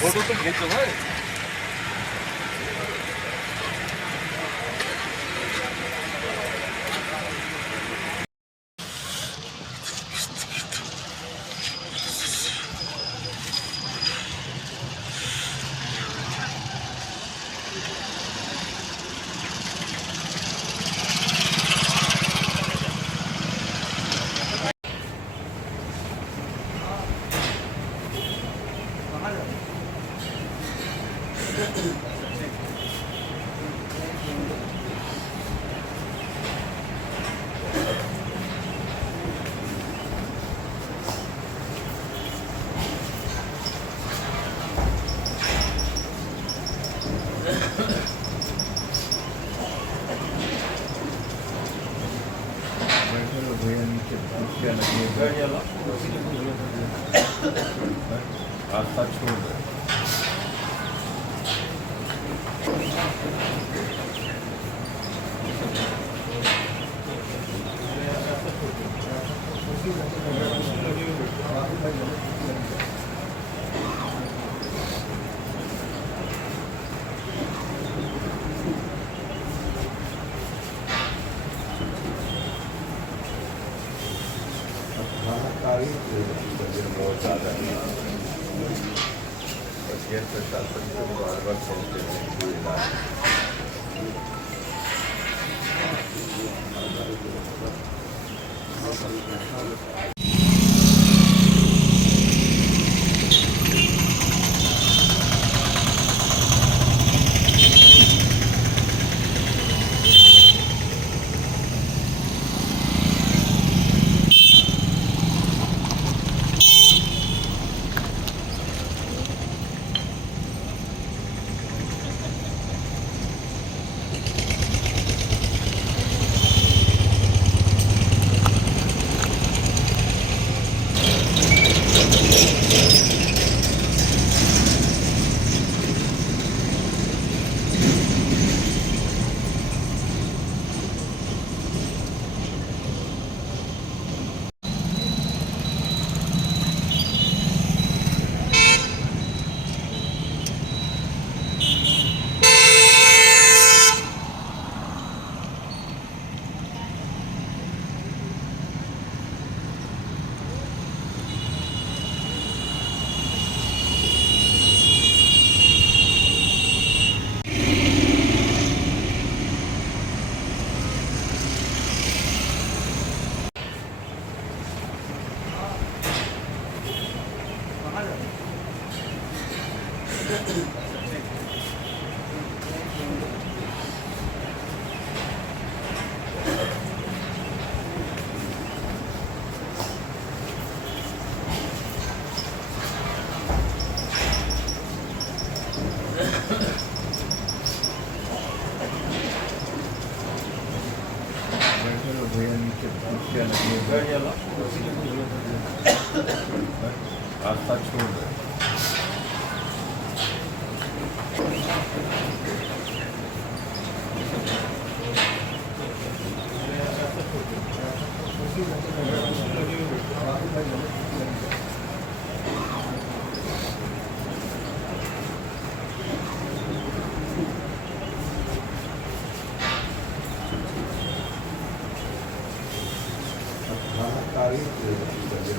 Photo तो खींचो भाई। रास्ता छोड़ दो। बहुत ज़्यादा ये प्रशासन को बार बार सोचते हैं कि इलाज रास्ता छोड़ दो।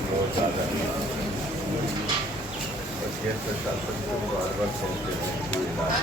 बहुत ज़्यादा ये प्रशासन को बार बार सोचते हैं कि इलाज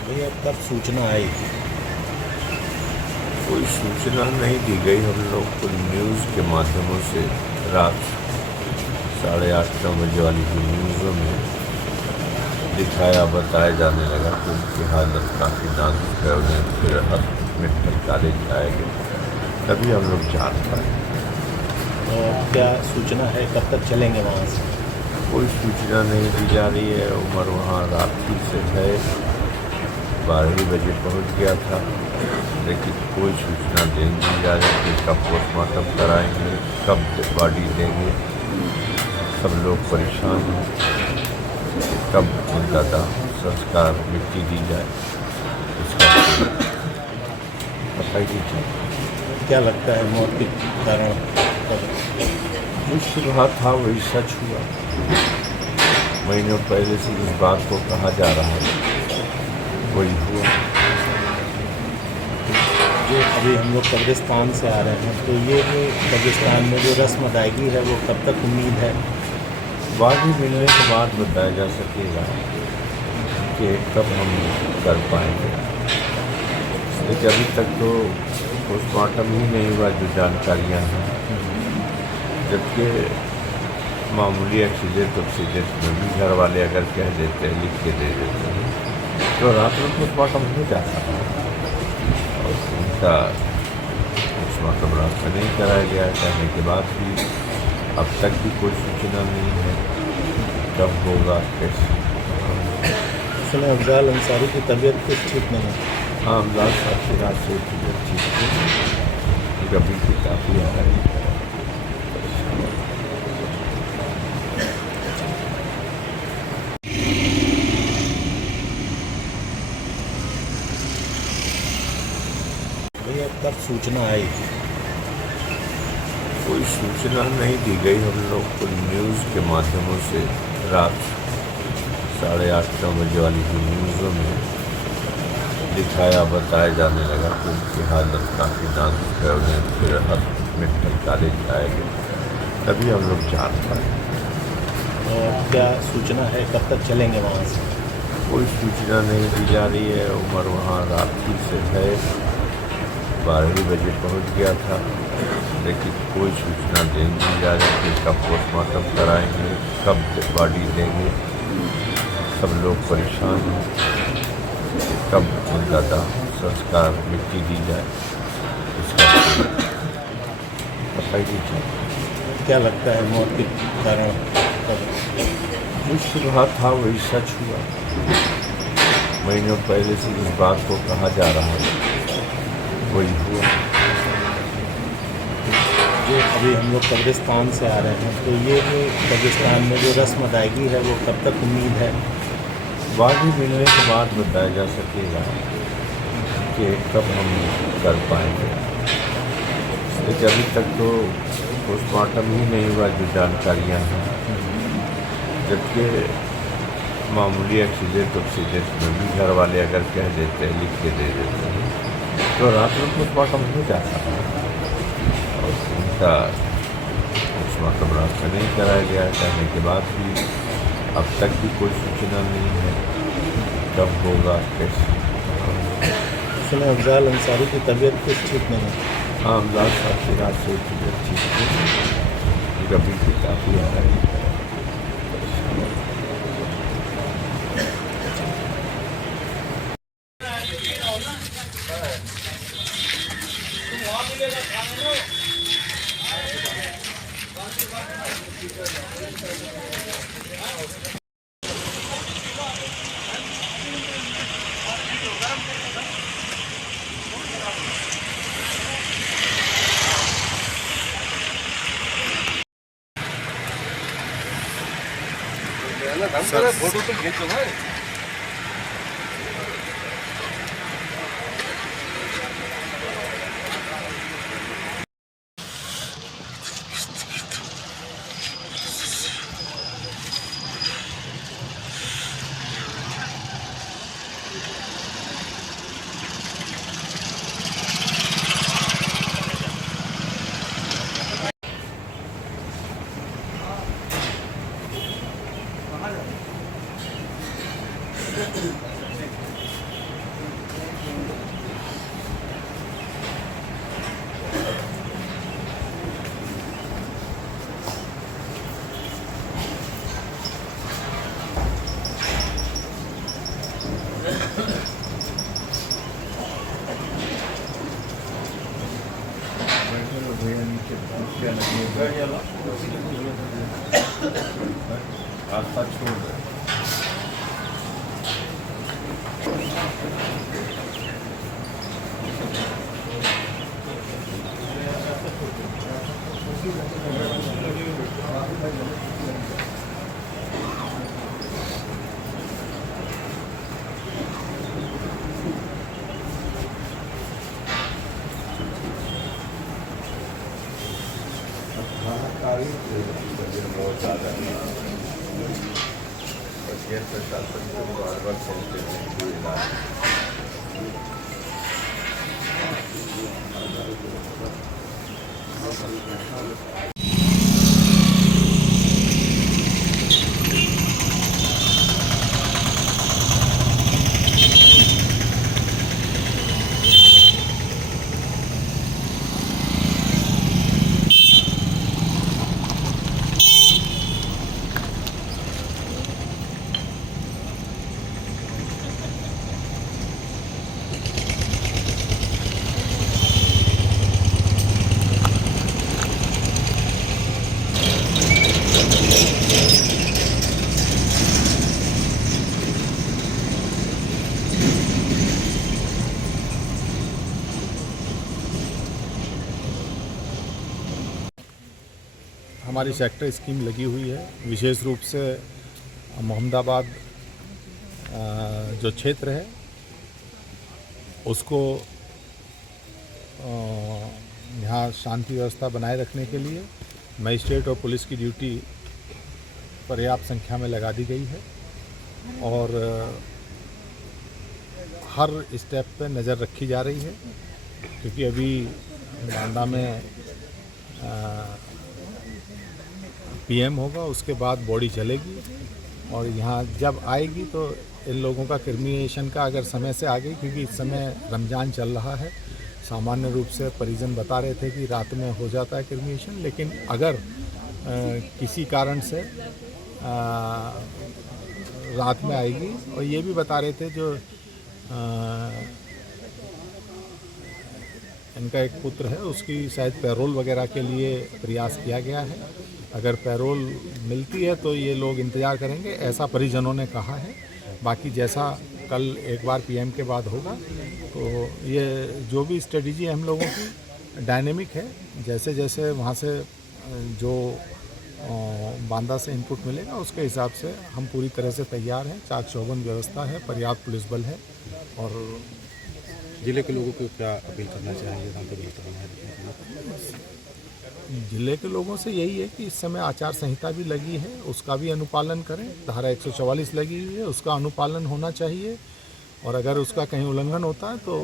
भैया कब सूचना आई? कोई सूचना नहीं दी गई। हम लोग को न्यूज़ के माध्यमों से रात 8:30-9 बजे वाली की न्यूज़ों में दिखाया बताया जाने लगा कि उनकी हालत काफ़ी नाजुक है, उन्हें फिर मेडिकल कॉलेज लाया गया, तभी हम लोग जान पाए। और क्या सूचना है, कब तक चलेंगे वहाँ से? कोई सूचना नहीं दी जा रही है। उम्र वहाँ रात्रि से है, 12 बजे पहुँच गया था, लेकिन कोई सूचना नहीं दी जा रही कि कब पोस्टमार्टम कराएंगे, कब बॉडी देंगे। सब लोग परेशान हैं, कब उनका दाह संस्कार मिट्टी दी जाए, इसका पता ही नहीं चला। क्या लगता है मौत के कारण? जो शुरू था वही सच हुआ। महीनों पहले से इस बात को कहा जा रहा है, वही हुआ। जो अभी हम लोग कब्रिस्तान से आ रहे हैं, तो ये जो कब्रिस्तान में जो रस्म अदायगी है वो कब तक उम्मीद है? बाकी मिलने के बाद बताया जा सकेगा कि कब हम कर पाएंगे, लेकिन अभी तक तो पोस्टमार्टम ही नहीं हुआ जो जानकारियाँ हैं। जबकि मामूली एक्सीडेंट में भी घर वाले अगर कह देते हैं, लिख के दे देते हैं, तो रात में पोस्टमार्टम हो जाता है। और उनका पोस्टमार्टम रात में नहीं कराया गया, कहने के बाद भी अब तक भी कोई सूचना नहीं है कब होगा, कैसे। सुना अफजाल अंसारी की तबीयत कुछ ठीक नहीं है। हाँ, अफजाल साहब की रात से तबीयत ठीक थी, कभी भी काफ़ी आ रही है। भैया कब सूचना आई? कोई सूचना नहीं दी गई। हम लोग को न्यूज़ के माध्यमों से रात 8:30-9 बजे वाली की न्यूज़ों में दिखाया बताया जाने लगा कि उनकी हालत काफ़ी नाजुक है, उन्हें फिर मेडिकल कॉलेज लाया गया, तभी हम लोग जान पाए। और क्या सूचना है, कब तक चलेंगे वहाँ से? कोई सूचना नहीं दी जा रही है। उम्र वहाँ रात्रि से है, 12 बजे पहुँच गया था, लेकिन कोई सूचना नहीं दी जा रही कि कब पोस्टमार्टम कराएंगे, कब बॉडी देंगे। सब लोग परेशान हैं, कब उनका दाह संस्कार मिट्टी दी जाए, इसका पता ही नहीं चला। क्या लगता है मौत के कारण? जो शुरू था वही सच हुआ। महीनों पहले से इस बात को कहा जा रहा है, वही हुआ। जो अभी हम लोग कब्रिस्तान से आ रहे हैं, तो ये जो कब्रिस्तान में जो रस्म अदायगी है वो कब तक उम्मीद है? बाकी मिलने के बाद बताया जा सकेगा कि कब हम कर पाएंगे, लेकिन अभी तक तो पोस्टमार्टम ही नहीं हुआ जो जानकारियाँ हैं। जबकि मामूली एक्सीडेंट में भी घर वाले अगर कह देते हैं, लिख के दे देते हैं, तो रात में पोस्टमार्टम हो जाता है। और उनका पोस्टमार्टम रात में नहीं कराया गया, कहने के बाद भी अब तक भी कोई सूचना नहीं है कब होगा, कैसे। सुना अफजाल अंसारी की तबीयत कुछ ठीक नहीं है। हाँ, अफजाल साहब की रात से तबीयत ठीक थी, कभी भी काफ़ी आ रही है। वहाँ मिलेगा खाने में। फोटो तो खींचो भाई। रास्ता छोड़ दे। बहुत ज़्यादा प्रशासन को बार-बार कहते हैं कि इलाज हमारी सेक्टर स्कीम लगी हुई है, विशेष रूप से मोहम्मदाबाद जो क्षेत्र है उसको यहाँ शांति व्यवस्था बनाए रखने के लिए मजिस्ट्रेट और पुलिस की ड्यूटी पर्याप्त संख्या में लगा दी गई है और हर स्टेप पे नज़र रखी जा रही है, क्योंकि अभी बांदा में पीएम होगा, उसके बाद बॉडी चलेगी और यहाँ जब आएगी तो इन लोगों का क्रिमिनेशन का अगर समय से आ गई, क्योंकि इस समय रमज़ान चल रहा है, सामान्य रूप से परिजन बता रहे थे कि रात में हो जाता है क्रिमिनेशन, लेकिन अगर किसी कारण से रात में आएगी, और ये भी बता रहे थे जो इनका एक पुत्र है उसकी शायद पैरोल वगैरह के लिए प्रयास किया गया है, अगर पैरोल मिलती है तो ये लोग इंतज़ार करेंगे, ऐसा परिजनों ने कहा है। बाकी जैसा कल एक बार पीएम के बाद होगा तो ये जो भी स्ट्रेटजी है हम लोगों की डायनेमिक है, जैसे जैसे वहाँ से जो बांदा से इनपुट मिलेगा उसके हिसाब से हम पूरी तरह से तैयार हैं। चाक चौबंद व्यवस्था है, पर्याप्त पुलिस बल है और जिले के लोगों को क्या अपील करना चाहिए? जिले के लोगों से यही है कि इस समय आचार संहिता भी लगी है, उसका भी अनुपालन करें। धारा 144 लगी हुई है, उसका अनुपालन होना चाहिए और अगर उसका कहीं उल्लंघन होता है तो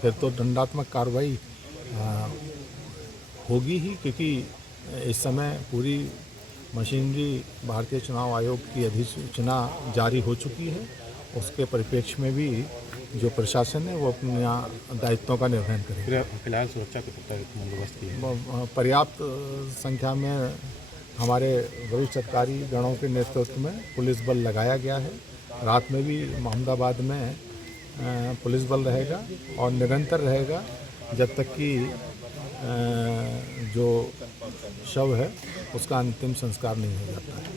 फिर तो दंडात्मक कार्रवाई होगी ही, क्योंकि इस समय पूरी मशीनरी भारतीय चुनाव आयोग की अधिसूचना जारी हो चुकी है। उसके परिप्रेक्ष्य में भी जो प्रशासन है वो अपने दायित्वों का निर्वहन करेगा। फिलहाल सुरक्षा के पुख्ता बंदोबस्त किए हैं। पर्याप्त संख्या में हमारे वरिष्ठ अधिकारी गणों के नेतृत्व में पुलिस बल लगाया गया है। रात में भी मोहम्मदाबाद में पुलिस बल रहेगा और निरंतर रहेगा जब तक कि जो शव है उसका अंतिम संस्कार नहीं हो जाता है।